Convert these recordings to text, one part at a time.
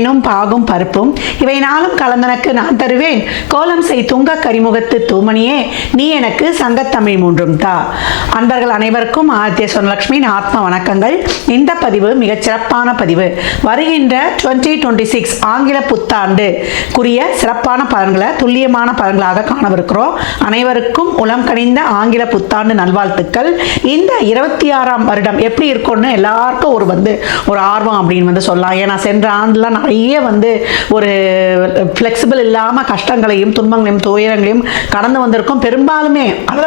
தேனும் பாகும் பருப்பும் இவை நாளும் கலந்தனக்கு நான் தருவேன். கோலம் செய் துங்க கரிமுகத்து தூமணியே நீ எனக்கு சங்கத்தமிழ் மூன்றும் தா. அன்பர்கள் அனைவருக்கும் ஆதித்ய சொர்ணலட்சுமியின் ஆத்ம வணக்கங்கள். இந்த பதிவு மிகச் சிறப்பான பதிவு. வருகின்ற 2026 ஆங்கில புத்தாண்டுக்குரிய சிறப்பான பலன்களை துல்லியமான பலன்களாக காணவிருக்கிறோம். அனைவருக்கும் உளம் கனிந்த ஆங்கில புத்தாண்டு நல்வாழ்த்துக்கள். இந்த 26ஆம் வருடம் எப்படி இருக்கும்னு எல்லாருக்கும் ஒரு ஆர்வம் அப்படின்னு சொல்லலாம். ஏன்னா சென்ற ஆண்டுலாம் நிறைய ஒரு ஃப்ளெக்சிபிள் இல்லாமல் கஷ்டங்களையும் துன்பங்களையும் துயரங்களையும் கடந்து வந்திருக்கும். பெரும்பாலுமே அதில்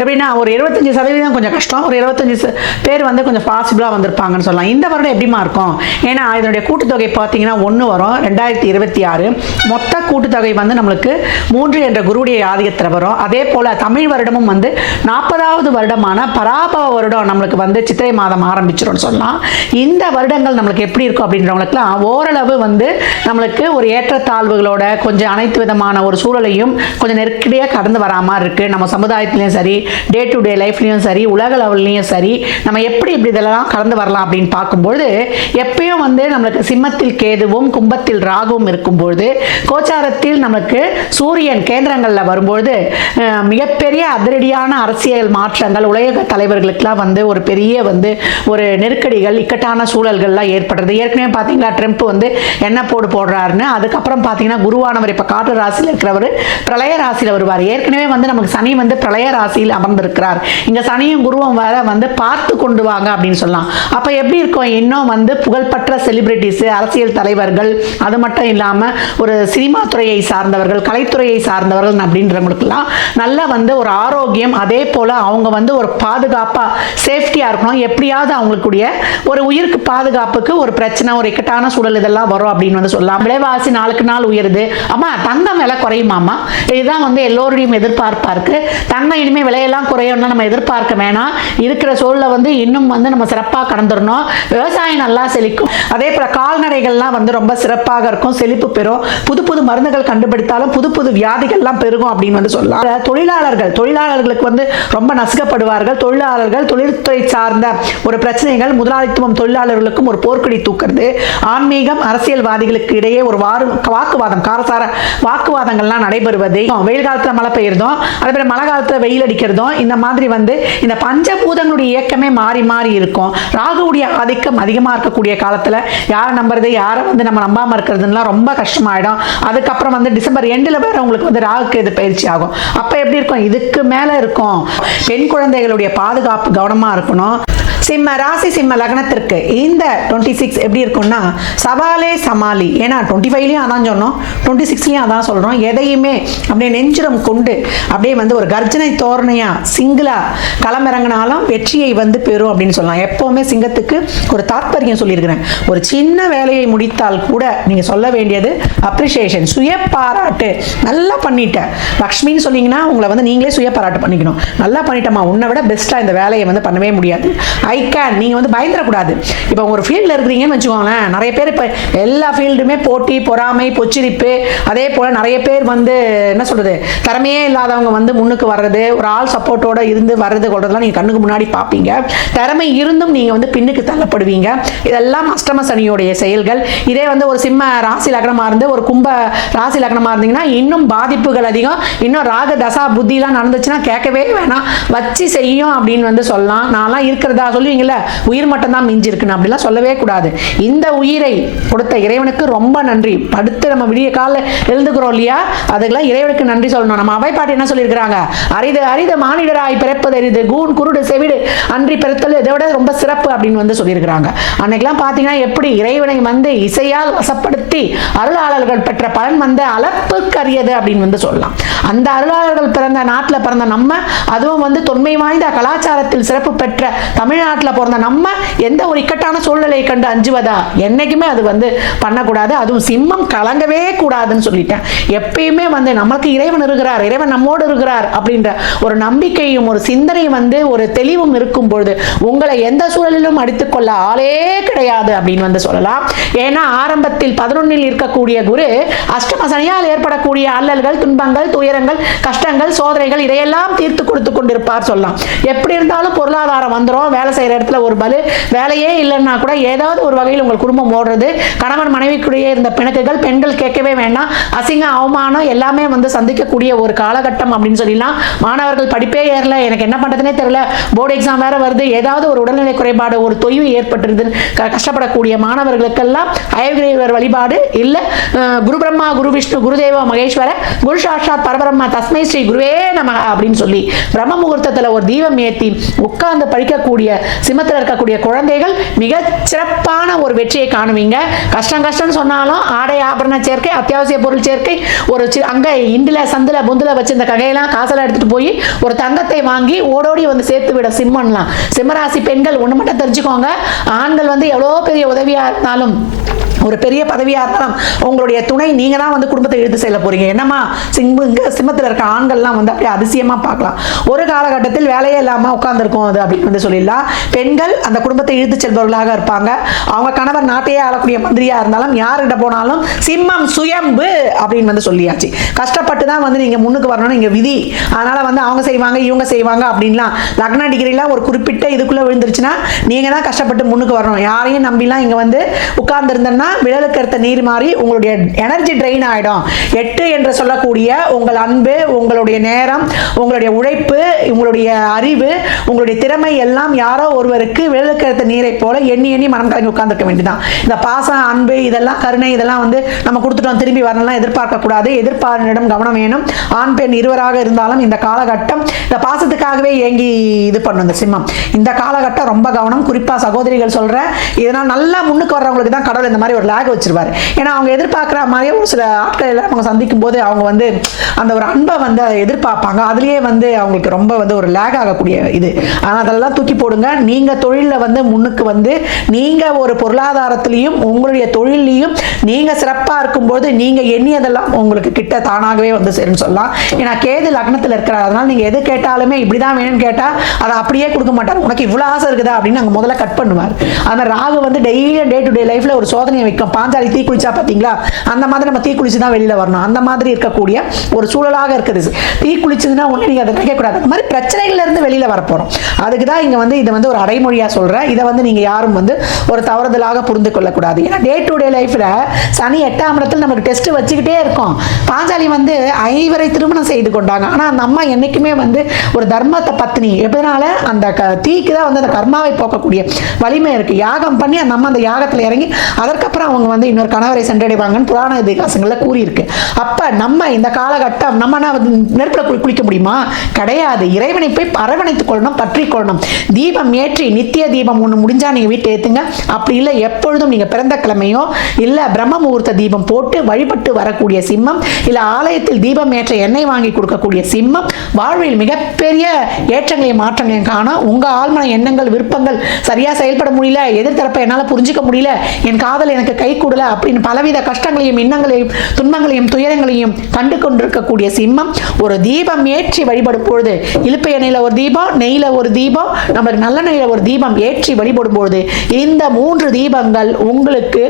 எப்படின்னா ஒரு 75% கொஞ்சம் கஷ்டம், ஒரு 75 பேர் கொஞ்சம் பாசிபிளாக வந்திருப்பாங்கன்னு சொல்லலாம். இந்த வருடம் எப்படிமா இருக்கும்? ஏன்னா இதனுடைய கூட்டுத்தொகை பார்த்தீங்கன்னா 1 வரும். 2026 மொத்த கூட்டுத்தொகை நம்மளுக்கு 3 என்ற குருவுடைய ஆதிக்கத்தில் வரும். அதே போல் தமிழ் வருடமும் 40வது வருடமான பராபவ வருடம் நம்மளுக்கு சித்திரை மாதம் ஆரம்பிச்சிடும் சொல்லலாம். இந்த வருடங்கள் நம்மளுக்கு எப்படி இருக்கும் அப்படின்றவங்களுக்குலாம் ஓரளவு நம்மளுக்கு ஒரு ஏற்றத்தாழ்வுகளோட கொஞ்சம் அனைத்து விதமான ஒரு சூழலையும் கொஞ்சம் நெருக்கடியாக கடந்து வரா மாதிரி இருக்குது. நம்ம சமுதாயத்துலேயும் சரி, டே டு டே லைஃப்லேயும் சரி, உலக லெவல்லையும் சரி, நம்ம எப்படி இதெல்லாம் கடந்து வரலாம் அப்படின்னு பார்க்கும்பொழுது எப்பயும் நம்மளுக்கு சிம்மத்தில் கேதுவும் கும்பத்தில் ராகுவும் இருக்கும்பொழுது கோச்சாரத்தில் நமக்கு சூரியன் கேந்திரங்களில் வரும்பொழுது மிகப்பெரிய அதிரடியான அரசியல் மாற்றங்கள் உலக தலைவர்களுக்கெல்லாம் ஒரு பெரிய ஒரு நெருக்கடிகள் இக்கட்டான சூழல்கள்லாம் ஏற்படுறது. ஏற்கனவே பார்த்தீங்களா ட்ரம்ப் என்ன போடுறாருன்னு. அதுக்கப்புறம் பார்த்தீங்கன்னா குருவானவர் இப்போ காற்று ராசியில் இருக்கிறவர் பிரளய ராசியில் வருவார். ஏற்கனவே நமக்கு சனி பிரளய ராசியில் அமர்ந்திருக்கிறார். இங்கே சனியும் குருவும் வேற பார்த்து கொண்டு வாங்க அப்படின்னு சொல்லலாம். அப்போ எப்படி இருக்கும்? இன்னும் புகழ்பெற்ற செலிபிரிட்டிஸ், அரசியல் தலைவர்கள், அது மட்டும் இல்லாமல் ஒரு சினிமா துறையை சார்ந்தவர்கள், கலைத்துறையை சார்ந்தவர்கள் அப்படின்றவங்களுக்கெல்லாம் நல்ல ஒரு ஆரோக்கியம், அதே போல் அவங்க ஒரு பாதுகாப்பாக சேஃப்டியாக இருக்கணும். எப்படியாவது அவங்களுக்குடைய ஒரு உயிருக்கு பாதுகாப்புக்கு ஒரு பிரச்சனை, ஒரு இக்கட்டான சூழல் இதெல்லாம் வரும் அப்படின்னு சொல்லலாம். விலைவாசி நாளுக்கு நாள் உயருது. அம்மா தங்கம் விலை குறையுமாம்மா? இதுதான் எல்லோருடையும் எதிர்பார்ப்பா இருக்கு. தங்கம் இனிமேல் விலையெல்லாம் குறையணும்னா நம்ம எதிர்பார்க்க வேணாம். இருக்கிற சூழலை இன்னும் நம்ம சிறப்பாக கடந்துடணும். விவசாயம் நல்லா செழிக்கும். அதே போல கால்நடைகள்லாம் ரொம்ப சிறப்பாக இருக்கும், செழிப்பு பெறும். புது புது மருந்துகள் கண்டுபிடித்தாலும் புது புது வியாதிகள்லாம் பெருகும் அப்படின்னு சொல்லலாம். தொழிலாளர்களுக்கு ரொம்ப நசுக்கப்படுவார்கள். தொழிலாளர்கள் தொழில்துறை சார்ந்த ஒரு பிரச்சனைகள், முதலாளித்துவம் தொழிலாளர்களுக்கும் ஒரு போர்க்கொடி தூக்குறது, ஆன்மீகம் அரசியல்வாதிகளுக்கு இடையே ஒரு வாக்குவாதம், காரசார வாக்குவாதங்கள்லாம் நடைபெறுவது, வெயில் காலத்துல மழை பெய்யறதும், அதே போல மழை காலத்துல வெயில் அடிக்கிறதும், இந்த மாதிரி இந்த பஞ்சபூதங்களுடைய இயக்கமே மாறி மாறி இருக்கும். ராகுவுடைய ஆதிக்கம் அதிகமா இருக்கக்கூடிய காலத்துல யாரை நம்புறது, யாரை நம்ம நம்பாம இருக்கிறதுனா ரொம்ப கஷ்டமாயிடும். அதுக்கப்புறம் டிசம்பர் எண்டில் வேற உங்களுக்கு ராகுக்கு இது பயிற்சி ஆகும். அப்ப எப்படி இருக்கும்? இதுக்கு மேல இருக்கும். பெண் குழந்தைகளுடைய பாதுகாப்பு கவனமா இருக்கணும். சிம்ம ராசி சிம்ம லக்னத்திற்கு இந்த 26 எப்படி இருக்கும்னா சவாலே சமாளி. ஏன்னா 25லயும் அதான் சொன்னோம், 26லயும் அதான் சொல்றோம். எதையுமே அப்படியே நெஞ்சுரம் கொண்டு அப்படியே ஒரு கர்ஜனை தோரணையா சிங்கிளா களமிறங்கினாலும் வெற்றியை பெறும் அப்படின்னு சொல்லலாம். எப்பவுமே சிங்கத்துக்கு ஒரு தாற்பயம் சொல்லியிருக்கிறேன். ஒரு சின்ன வேலையை முடித்தால் கூட நீங்க சொல்ல வேண்டியது அப்ரிசியேஷன், சுய பாராட்டு. நல்லா பண்ணிட்ட லக்ஷ்மின்னு சொன்னீங்கன்னா உங்களை நீங்களே சுய பாராட்டு பண்ணிக்கணும். நல்லா பண்ணிட்டமா, உன்னை விட பெஸ்டா இந்த வேலையை பண்ணவே முடியாது. நீங்க பயந்துடக்கூடாது. இப்போ ஒரு ஃபீல்டில் இருக்கிறீங்கன்னு வச்சுக்கோங்களேன், நிறைய பேர் இப்போ எல்லா ஃபீல்டுமே போட்டி, பொறாமை, பொச்சிரிப்பு, அதே போல் நிறைய பேர் என்ன சொல்றது, திறமையே இல்லாதவங்க முன்னுக்கு வர்றது, ஒரு ஆள் சப்போர்ட்டோட இருந்து வர்றது கொள்றதுலாம் நீங்கள் கண்ணுக்கு முன்னாடி பார்ப்பீங்க. திறமை இருந்தும் நீங்கள் பின்னுக்கு தள்ளப்படுவீங்க. இதெல்லாம் அஷ்டம சனியோடைய செயல்கள். இதே ஒரு சிம்ம ராசி லக்னமாக இருந்து ஒரு கும்ப ராசி லக்னமாக இருந்தீங்கன்னா இன்னும் பாதிப்புகள் அதிகம். இன்னும் ராக தசா புத்திலாம் நடந்துச்சுன்னா கேட்கவே வேணாம், வச்சு செய்யும் அப்படின்னு சொல்லலாம். நான்லாம் இருக்கிறதா சொல்லுவீங்கல்ல, உயிர் மட்டும் தான் மிஞ்சி இருக்குன்னு அப்படிலாம் சொல்லவே கூடாது. இந்த உயிரை கொடுத்த இறைவனுக்கு ரொம்ப நன்றி. படுத்து நம்ம விடிய கால எழுந்துக்கிறோம் இல்லையா, அதுக்கெல்லாம் இறைவனுக்கு நன்றி சொல்லணும். நம்ம அவை பாட்டு என்ன சொல்லியிருக்கிறாங்க? அரிது அரிது மானிடராய் பிறப்பது அரிது, கூன் குருடு செவிடு அன்றி பிறத்தல் இதை விட ரொம்ப சிறப்பு அப்படின்னு சொல்லியிருக்கிறாங்க. அன்னைக்கெல்லாம் பார்த்தீங்கன்னா எப்படி இறைவனை இசையால் வசப்படுத்தி அருளாளர்கள் பெற்ற பலன் அளப்புக்கரியது அப்படின்னு சொல்லலாம். அந்த அருளாளர்கள் பிறந்த நாட்டில் பிறந்த நம்ம, அதுவும் தொன்மை வாய்ந்த கலாச்சாரத்தில் சிறப்பு பெற்ற தமிழ்நாட்டில் பிறந்த நம்ம எந்த ஒரு இக்கட்டான சூழ்நிலையை கண்டு அஞ்சுவதா? என்னைக்குமே அது பண்ணக்கூடாது. அதுவும் சிம்மம் கலங்கவே கூடாதுன்னு சொல்லிட்டேன். எப்பயுமே நமக்கு இறைவன் இருக்கிறார், இறைவன் நம்மோடு இருக்கிறார் அப்படின்ற ஒரு நம்பிக்கையும் ஒரு சிந்தனையும் ஒரு தெளிவும் இருக்கும் பொழுது உங்களை எந்த சூழலிலும் அடித்துக்கொள்ள ஆளே கிடையாது அப்படின்னு சொல்லலாம். ஏன்னா ஆரம்பத்தில் 11ல் இருக்கக்கூடிய குரு அஷ்டம சனியால் ஏற்படக்கூடிய அல்லல்கள், துன்பங்கள், துயரங்கள், கஷ்டங்கள், சோதனைகள் இதையெல்லாம் தீர்த்து கொடுத்து கொண்டிருப்பார் சொல்லலாம். எப்படி இருந்தாலும் பொருளாதாரம் வந்துடும், வேலை செய்கிற இடத்துல ஒரு பலு, வேலையே இல்லைன்னா கூட ஏதாவது ஒரு வகையில் உங்கள் குடும்பம் ஓடுறது, கணவன் மனைவிக்குள்ளேயே இருந்த பிணக்குகள், பெண்கள் கேட்கவே வேண்டாம், அசிங்க அவமானம் எல்லாமே வந்து சந்திக்கக்கூடிய ஒரு காலகட்டம் அப்படின்னு சொல்லலாம். மாணவர்கள் படிப்பே ஏறல, எனக்கு என்ன பண்ணுறதுனே தெரியல, போர்டு எக்ஸாம் வேற வருது, ஏதாவது ஒரு உடல்நிலை குறைபாடு, ஒரு தொய்வு ஏற்பட்டுருது, கஷ்டப்படக்கூடிய மாணவர்களுக்கெல்லாம் அயகிரீவர் வழிபாடு இல்லை, குரு பிரம்மா குரு விஷ்ணு குருதேவ மகேஸ்வர குரு சாட்சாத் பரபிரம்மா தஸ்மை ஸ்ரீ குருவே நம அப்படின்னு சொல்லி பிரம்ம முகூர்த்தத்தில் ஒரு தீபம் ஏற்றி உட்கார்ந்து படிக்கக்கூடிய சிம்மத்தில் இருக்கக்கூடிய குழந்தைகள் மிக சிறப்பான ஒரு வெற்றியை காணுவீங்க. கஷ்டம் கஷ்டம் சொன்னாலும் ஆடை ஆபரண சேர்க்கை, அத்தியாவசிய பொருள் சேர்க்கை, ஒரு அங்கே இண்டில் சந்தில் புந்தில் வச்சு இந்த ககையெல்லாம் காசெல்லாம் எடுத்துட்டு போய் ஒரு தங்கத்தை வாங்கி ஓடோடி வந்து சேர்த்து விட சிம்மன்லாம். சிம்மராசி பெண்கள் ஒன்று மட்டும் தெரிஞ்சுக்கோங்க, ஆண்கள் வந்து எவ்வளோ பெரிய உதவியாக இருந்தாலும், ஒரு பெரிய பதவியாக இருந்தாலும் உங்களுடைய துணை நீங்கள் தான் வந்து குடும்பத்தை இழுத்து செல்ல போறீங்க. என்னம்மா சிம்மத்தில் இருக்க ஆண்கள்லாம் வந்து அப்படியே அதிசயமாக பார்க்கலாம். ஒரு காலகட்டத்தில் வேலையே இல்லாமல் உட்காந்துருக்கோம் அது அப்படின்னு வந்து சொல்லிடலாம். பெண்கள் அந்த குடும்பத்தை இழுத்து செல்பவர்களாக இருப்பாங்க. அவங்க கணவர் நாட்டையே ஆளக்கூடிய மந்திரியாக இருந்தாலும் யார்கிட்ட போனாலும் சிம்மம் சுயம்பு அப்படின்னு வந்து சொல்லியாச்சு. கஷ்டப்பட்டு தான் வந்து நீங்கள் முன்னுக்கு வரணும்னு இங்கே விதி. அதனால் வந்து அவங்க செய்வாங்க இவங்க செய்வாங்க அப்படின்லாம் லக்ன டிகிரிலாம் ஒரு குறிப்பிட்ட இதுக்குள்ளே விழுந்துருச்சுன்னா நீங்கள் தான் கஷ்டப்பட்டு முன்னுக்கு வரணும். யாரையும் நம்பிலாம் இங்கே வந்து உட்கார்ந்துருந்தேன்னா விழலுக்கு எடுத்த நீர் மாறி உங்களுடைய எனர்ஜி ட்ரெயின் ஆகிடும். 8 என்று சொல்லக்கூடிய உங்கள் அன்பு, உங்களுடைய நேரம், உங்களுடைய உழைப்பு, உங்களுடைய அறிவு, உங்களுடைய திறமை எல்லாம் யாரோ ஒருவருக்கு விழலுக்கு எடுத்த நீரை போல எண்ணி எண்ணி மனம் கலங்கி உட்கார்ந்துருக்க வேண்டியதான். இந்த பாசம், அன்பு, இதெல்லாம் கருணை, இதெல்லாம் வந்து நம்ம கொடுத்துட்டோம் திரும்பி வரலாம் எதிர்பார்க்கக்கூடாது. எதிர்பார்ப்பிடம் கவனம் வேணும். ஆண் பெண் இருவராக இருந்தாலும் இந்த காலகட்டம் இந்த பாசத்துக்காகவே ஏங்கி இது பண்ணும் இந்த சிம்மம். இந்த காலகட்டம் ரொம்ப கவனம். குறிப்பாக சகோதரிகள் சொல்கிறேன், இதனால் நல்லா முன்னுக்கு வர்றவங்களுக்கு தான் கடவுள் இந்த மாதிரி ஒரு லேக் வச்சிருவாரு. ஏன்னா அவங்க எதிர்பார்க்குற மாதிரியே ஒரு சில ஆட்கள் எல்லாம் அவங்க சந்திக்கும் போது அவங்க வந்து அந்த ஒரு அன்பை வந்து எதிர்பார்ப்பாங்க. அதுலேயே வந்து அவங்களுக்கு ரொம்ப வந்து ஒரு லேக் ஆகக்கூடிய இது. ஆனால் அதெல்லாம் தூக்கி போடுங்க. நீங்கள் தொழிலில் வந்து முன்னுக்கு வந்து நீங்கள் ஒரு பொருளாதாரத்திலையும் உங்களுடைய தொழிலையும் நீங்கள் சிறப்பாக இருக்கும்போது நீங்கள் எண்ணியதெல்லாம் உங்களுக்கு கிட்ட தானாகவே வந்து சரின்னு சொல்லலாம். ஏன்னா கேது லக்னத்தில் இருக்கிறார். அதனால் நீங்கள் எது கேட்டாலுமே இப்படி தான் வேணும்னு கேட்டால் அதை அப்படியே கொடுக்க மாட்டார். உனக்கு இவ்வளோ ஆசை இருக்குதா அப்படின்னு நாங்கள் முதல்ல கட் பண்ணுவார். ஆனால் ராகு வந்து டெய்லியும் டே டு டே லைஃப்பில் ஒரு சோதனையை வைக்கும். பாஞ்சாலி தீ குளிச்சா பார்த்தீங்களா, அந்த மாதிரி நம்ம தீ குளிச்சு தான் வெளியில் வரணும். அந்த மாதிரி இருக்கக்கூடிய ஒரு சூழலாக இருக்குது. தீ குளிச்சதுன்னா ஒன்று நீங்கள் அதை நினைக்கக்கூடாது. அந்த மாதிரி பிரச்சனைகள்லேருந்து வெளியில் வரப்போகிறோம். அதுக்கு தான் இங்கே வந்து இதை வந்து ஒரு அடைமொழியாக சொல்கிறேன். இதை வந்து நீங்கள் யாரும் வந்து ஒரு தவறுதலாக புரிந்து கொள்ளக்கூடாது. ஏன்னா டே டு டே லைஃப்பில் சனி 8ஆம் இடத்தில் நமக்கு டெஸ்ட் வச்சுக்கிட்டே இருக்கும். பாஞ்சாலி வந்து 5 திருமணம் செய்து கொண்டாங்க. ஆனால் அந்த அம்மா என்றைக்குமே வந்து ஒரு தர்மத்தை பத்னி. எப்படினால அந்த தீக்கு தான் வந்து அந்த கர்மாவை போக்கக்கூடிய வலிமை இருக்குது. யாகம் பண்ணி அந்த அம்மா அந்த யாகத்தில் இறங்கி அதற்கப்புறம் அவங்க வந்து இன்னொரு கணவரை சென்றடைவாங்கன்னு புராண இதிகாசங்களில் கூறியிருக்கு. அப்போ நம்ம இந்த காலகட்டம் நம்ம நெருப்பில் குளிக்க முடியுமா? கிடையாது. இறைவனை போய் அரவணைத்துக் கொள்ளணும், பற்றி கொள்ளணும். தீபம் ஏற்றி நித்திய தீபம் ஒன்று முடிஞ்சால் நீங்கள் வீட்டை ஏற்றுங்க. அப்படி இல்லை எப்பொழுதும் நீங்கள் பிறந்த கிழமையோ இல்லை பிரம்ம முகூர்த்த தீபம் போட்டு வழிபட்டு வரக்கூடிய சிம்மம், இல்லை ஆலயத்தில் தீபம் ஏற்ற எண்ணெய் வாங்கி கொடுக்கக்கூடிய சிம்மம் வாழ்வில் மிகப்பெரிய ஏற்றங்களையும் மாற்றங்களையும் காண உங்கள் ஆழ்மன எண்ணங்கள் விருப்பங்கள் சரியாக செயல்பட முடியல, எதிர்த்தரப்பை என்னால் புரிஞ்சிக்க முடியல, என் காதல் எனக்கு கை கூடல அப்படின்னு பலவித கஷ்டங்களையும் இன்னங்களையும் துன்பங்களையும் துயரங்களையும் கண்டு கொண்டிருக்கக்கூடிய சிம்மம் ஒரு தீபம் ஏற்றி வழிபடும் பொழுது, இழுப்பு எண்ணெயில் ஒரு தீபம், நெய்யில் ஒரு தீபம், நம்மளுக்கு நல்ல நெய்யில் ஒரு தீபம் ஏற்றி வழிபடும் பொழுது இந்த 3 தீபங்கள் உங்களுக்கு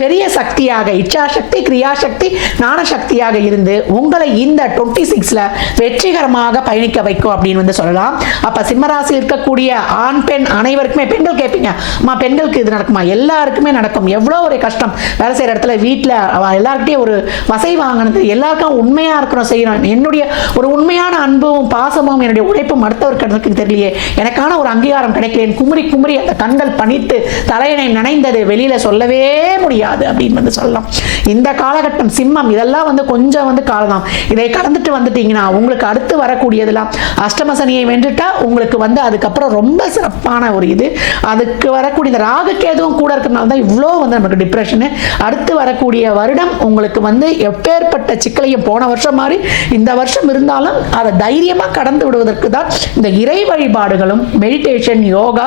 பெரிய சக்தியாக இச்சாசக்தி, கிரியாசக்தி, ஞான சக்தியாக இருந்து உங்களை இந்த 26ல வெற்றிகரமாக பயணிக்க வைக்கும் அப்படின்னு வந்து சொல்லலாம். அப்ப சிம்மராசி இருக்கக்கூடிய ஆண் பெண் அனைவருக்குமே, பெண்கள் கேட்பீங்க அம்மா பெண்களுக்கு இது நடக்குமா? எல்லாருக்குமே நடக்கும். எவ்வளோ ஒரு கஷ்டம் வேலை செய்கிற இடத்துல வீட்டில் எல்லாருக்கிட்டையும் ஒரு வசை வாங்கினது, எல்லாருக்கும் உண்மையாக இருக்கணும், செய்யணும். என்னுடைய ஒரு உண்மையான அன்பும் பாசமும் என்னுடைய உழைப்பும் அடுத்தவருக்கு தெரியலையே, எனக்கான ஒரு அங்கீகாரம் கிடைக்கலையே, குமரி குமரி அந்த கண்கள் பணித்து தலையணை நனைந்தது வெளியில் சொல்லவே முடியாது அப்படின்னு வந்து சொல்லலாம். இந்த காலகட்டம் சிம்மம் இதெல்லாம் வந்து கொஞ்சம் வந்து காலம். இதை கடந்துட்டு வந்துட்டீங்கன்னா உங்களுக்கு அடுத்து வரக்கூடியதெல்லாம் அஷ்டம சனியை வென்றுட்டா உங்களுக்கு வந்து அதுக்கப்புறம் ரொம்ப சிறப்பான ஒரு இது. அதுக்கு வரக்கூடிய இந்த ராகு கேதுவும் கூட இருக்கிறனால தான் இவ்வளோ வந்து நமக்கு டிப்ரெஷனு. அடுத்து வரக்கூடிய வருடம் உங்களுக்கு வந்து எப்பேற்பட்ட சிக்கலையும் போன வருஷம் மாதிரி இந்த வருஷம் இருந்தாலும் அதை தைரியமாக கடந்து விடுவதற்கு தான் இந்த இறை வழிபாடுகளும் மெடிடேஷன், யோகா,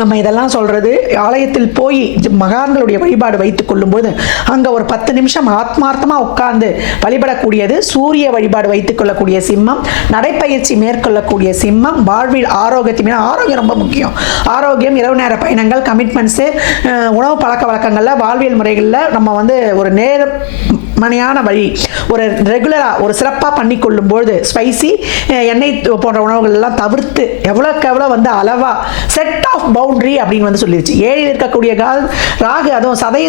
நம்ம இதெல்லாம் சொல்கிறது. ஆலயத்தில் போய் மகான்களுடைய வழிபாடு வைத்துக் கொள்ளும்போது அங்கே ஒரு 10 நிமிஷம் ஆத்மார்த்தமாக உட்கார்ந்து வழிபடக்கூடியது. சூரிய வழிபாடு வைத்துக் கொள்ளக்கூடிய சிம்மம், நடைப்பயிற்சி மேற்கொள்ளக்கூடிய சிம்மம், வாழ்வில் ஆரோக்கியத்தின் ஆரோக்கியம் ரொம்ப முக்கியம். ஆரோக்கியம், இரவு நேர பயணங்கள், கமிட்மெண்ட்ஸு, உணவு பழக்க வழக்கங்களில், வாழ்வியல் முறைகளில் நம்ம வந்து ஒரு மணியான வழி ஒரு ரெகுலராக ஒரு சிறப்பாக பண்ணி கொள்ளும்பொழுது ஸ்பைசி எண்ணெய் போன்ற உணவுகள் எல்லாம் தவிர்த்து எவ்வளோக்கு எவ்வளோ வந்து அளவாக செட் ஆஃப் பவுண்டரி அப்படின்னு வந்து சொல்லிடுச்சு. 7 இருக்கக்கூடிய ராகு, அதுவும் சதய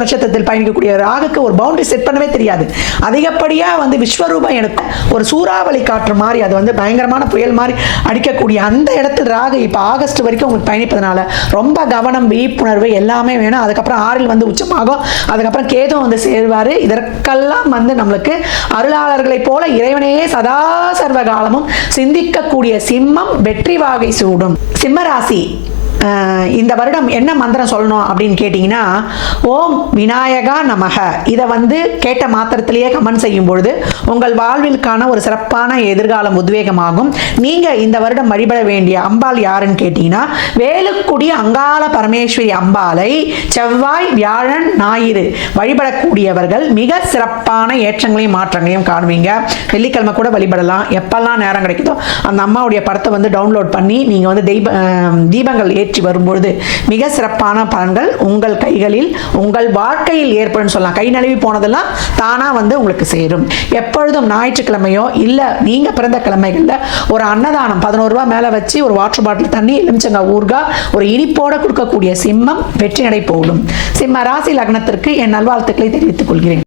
நட்சத்திரத்தில் பயணிக்கக்கூடிய ராகுக்கு ஒரு பவுண்டரி செட் பண்ணவே தெரியாது. அதிகப்படியாக வந்து விஸ்வரூபம் எடுக்கும் ஒரு சூறாவளி காற்று மாதிரி அது வந்து பயங்கரமான புயல் மாதிரி அடிக்கக்கூடிய அந்த இடத்துல ராகு இப்போ ஆகஸ்ட் வரைக்கும் உங்களுக்கு பயணிப்பதனால ரொம்ப கவனம், விழிப்புணர்வு எல்லாமே வேணும். அதுக்கப்புறம் 6 வந்து உச்சமாகும். அதுக்கப்புறம் கேது வந்து சேர்வார். இதற்கெல்லாம் வந்து நம்மளுக்கு அருளாளர்களைப் போல இறைவனையே சதா சர்வ காலமும் சிந்திக்கக்கூடிய சிம்மம் வெற்றி வாகை சூடும். சிம்மராசி இந்த வருடம் என்ன மந்திரம் சொல்லணும் அப்படின்னு கேட்டிங்கன்னா, ஓம் விநாயகா நமக. இதை வந்து கேட்ட மாத்திரத்திலேயே கமெண்ட் செய்யும் பொழுது உங்கள் வாழ்விற்கான ஒரு சிறப்பான எதிர்காலம் உத்வேகமாகும். நீங்கள் இந்த வருடம் வழிபட வேண்டிய அம்பாள் யாருன்னு கேட்டிங்கன்னா, வேலுக்குடி அங்காள பரமேஸ்வரி அம்பாளை செவ்வாய், வியாழன், ஞாயிறு வழிபடக்கூடியவர்கள் மிக சிறப்பான ஏற்றங்களையும் மாற்றங்களையும் காணுவீங்க. வெள்ளிக்கிழமை கூட வழிபடலாம். எப்பெல்லாம் நேரம் கிடைக்குதோ அந்த அம்மாவுடைய படத்தை வந்து டவுன்லோட் பண்ணி நீங்கள் வந்து தீபங்கள் ஏற்றி வரும்பொழுது மிக சிறப்பான பலன்கள் உங்கள் கைகளில் உங்கள் வாழ்க்கையில் ஏற்படும் சொல்லலாம். கை நழுவி போனதெல்லாம் தானா வந்து உங்களுக்கு சேரும். எப்பொழுதும் ஞாயிற்றுக்கிழமையோ இல்லை நீங்கள் பிறந்த கிழமைகளில் ஒரு அன்னதானம் 11 ரூபா மேலே வச்சு ஒரு வாட்டர் பாட்டில் தண்ணி, எலுமிச்சங்காய் ஊறுகாய் ஒரு இனிப்போட கொடுக்கக்கூடிய சிம்மம் வெற்றி நடை போடும். சிம்ம ராசி லக்னத்திற்கு என் நல்வாழ்த்துக்களை தெரிவித்துக் கொள்கிறேன்.